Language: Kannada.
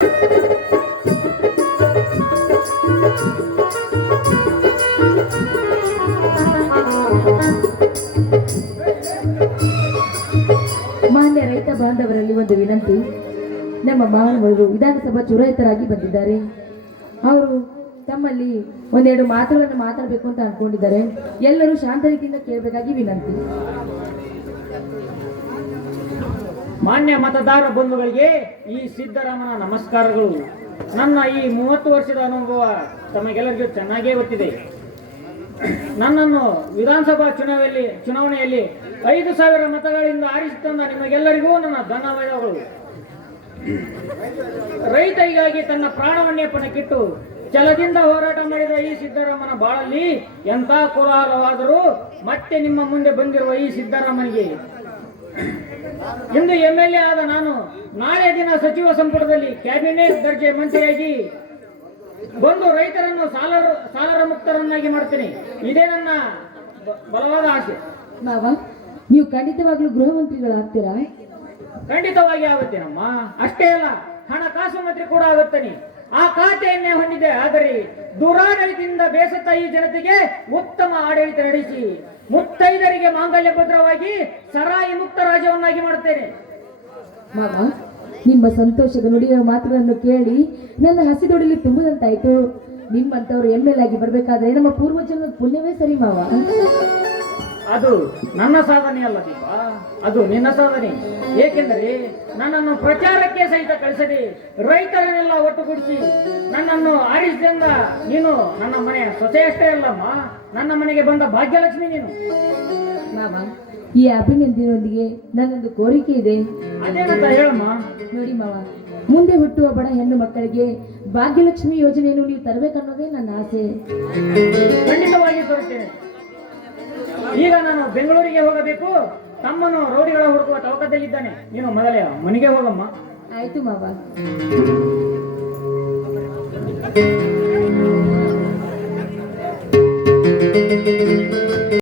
ಮಾನ್ಯ ರೈತ ಬಾಂಧವರಲ್ಲಿ ಒಂದು ವಿನಂತಿ. ನಮ್ಮ ಮಾನವರು ವಿಧಾನಸಭಾ ಚುನಾಯಿತರಾಗಿ ಬಂದಿದ್ದಾರೆ. ಅವರು ತಮ್ಮಲ್ಲಿ ಒಂದೆರಡು ಮಾತುಗಳನ್ನು ಮಾತಾಡಬೇಕು ಅಂತ ಅನ್ಕೊಂಡಿದ್ದಾರೆ. ಎಲ್ಲರೂ ಶಾಂತ ರೀತಿಯಿಂದ ಕೇಳಬೇಕಾಗಿ ವಿನಂತಿ. ಮಾನ್ಯ ಮತದಾರ ಬಂಧುಗಳಿಗೆ ಈ ಸಿದ್ದರಾಮನ ನಮಸ್ಕಾರಗಳು. ನನ್ನ ಈ 30 ವರ್ಷದ ಅನುಭವ ತಮಗೆಲ್ಲರಿಗೂ ಚೆನ್ನಾಗೇ ಗೊತ್ತಿದೆ. ನನ್ನನ್ನು ವಿಧಾನಸಭಾ ಚುನಾವಣೆಯಲ್ಲಿ 5,000 ಮತಗಳಿಂದ ಆರಿಸಿ ತಂದ ನಿಮಗೆಲ್ಲರಿಗೂ ನನ್ನ ಧನ್ಯವಾದಗಳು. ರೈತರಿಗಾಗಿ ತನ್ನ ಪ್ರಾಣವನ್ನೇ ಪಣಕ್ಕಿಟ್ಟು ಛಲದಿಂದ ಹೋರಾಟ ಮಾಡಿದ ಈ ಸಿದ್ದರಾಮನ ಬಾಳಲ್ಲಿ ಎಂಥ ಕೋಲಾಹಲವಾದರೂ ಮತ್ತೆ ನಿಮ್ಮ ಮುಂದೆ ಬಂದಿರುವ ಈ ಸಿದ್ದರಾಮನಿಗೆ ಇಂದು MLA ಆದ ನಾನು ನಾಳೆ ದಿನ ಸಚಿವ ಸಂಪುಟದಲ್ಲಿ ಕ್ಯಾಬಿನೆಟ್ ದರ್ಜೆ ಮಂತ್ರಿಯಾಗಿ ಬಂದು ರೈತರನ್ನು ಸಾಲರ ಮುಕ್ತರನ್ನಾಗಿ ಮಾಡ್ತೀನಿ. ಇದೇ ನನ್ನ ಬಲವಾದ ಆಸೆ. ಮಾವ, ನೀವು ಖಂಡಿತವಾಗ್ಲೂ ಗೃಹ ಮಂತ್ರಿಗಳಾಗ್ತೀರಾ? ಖಂಡಿತವಾಗಿ ಆಗುತ್ತೇನಮ್ಮ. ಅಷ್ಟೇ ಅಲ್ಲ, ಹಣಕಾಸು ಮಂತ್ರಿ ಕೂಡ ಆಗುತ್ತೇನೆ. ಆ ಖಾತೆಯನ್ನೇ ಹೊಂದಿದೆ. ಆದರೆ ದುರಾಡಳಿತದಿಂದ ಬೇಸತ್ತ ಈ ಜನತೆಗೆ ಉತ್ತಮ ಆಡಳಿತ ನಡೆಸಿ ಮುತ್ತೈದರಿಗೆ ಮಾಂಗಲ್ಯ ಭದ್ರವಾಗಿ ಸರಾಯಿ ಮುಕ್ತ ರಾಜ್ಯವನ್ನಾಗಿ ಮಾಡುತ್ತೇನೆ. ಮಾವ, ನಿಮ್ಮ ಸಂತೋಷದ ನುಡಿಯ ಮಾತುಗಳನ್ನು ಕೇಳಿ ನನ್ನ ಹಸಿದೊಡಲಿ ತುಂಬದಂತಾಯ್ತು. ನಿಮ್ಮಂತವ್ರು MLA ಆಗಿ ಬರ್ಬೇಕಾದ್ರೆ ನಮ್ಮ ಪೂರ್ವಜನ ಪುಣ್ಯವೇ ಸರಿ ಮಾವ. ಅದು ನನ್ನ ಸಾಧನೆ ಅಲ್ಲ ದೀಪ, ಅದು ನಿನ್ನ ಸಾಧನೆ. ಏಕೆಂದರೆ ನನ್ನನ್ನು ಪ್ರಚಾರಕ್ಕೆ ಸಹಿತ ಕಳಿಸದೆ ರೈತರನ್ನೆಲ್ಲ ಒಟ್ಟುಗೂಡಿಸಿ ನನ್ನನ್ನು ಆರಿಸಿದಿಂದ ನೀನು ನನ್ನ ಮನೆಯ ಸೊಸೆಯಷ್ಟೇ ಅಲ್ಲಮ್ಮ, ನನ್ನ ಮನೆಗೆ ಬಂದ ಭಾಗ್ಯಲಕ್ಷ್ಮಿ ನೀನು. ಮಾವ, ಈ ಅಭಿನಂದನೆಯೊಂದಿಗೆ ನನ್ನೊಂದು ಕೋರಿಕೆ ಇದೆ. ಅದೇನಂತ ಹೇಳಮ್ಮ. ನೋಡಿ ಮಾವ, ಮುಂದೆ ಹುಟ್ಟುವ ಬಡ ಹೆಣ್ಣು ಮಕ್ಕಳಿಗೆ ಭಾಗ್ಯಲಕ್ಷ್ಮಿ ಯೋಜನೆಯನ್ನು ನೀವು ತರಬೇಕನ್ನೋದೇ ನನ್ನ ಆಸೆ. ಖಂಡಿತವಾಗಿ ತರುತ್ತೇನೆ. ಈಗ ನಾನು ಬೆಂಗಳೂರಿಗೆ ಹೋಗಬೇಕು. ತಮ್ಮನು ರೋಡಿಗಳ ಹುಡುಕುವ ತವಕದಲ್ಲಿದ್ದಾನೆ. ನೀನು ಮೊದಲೇ ಮನೆಗೆ ಹೋಗಮ್ಮ. ಆಯ್ತು ಮಾವ.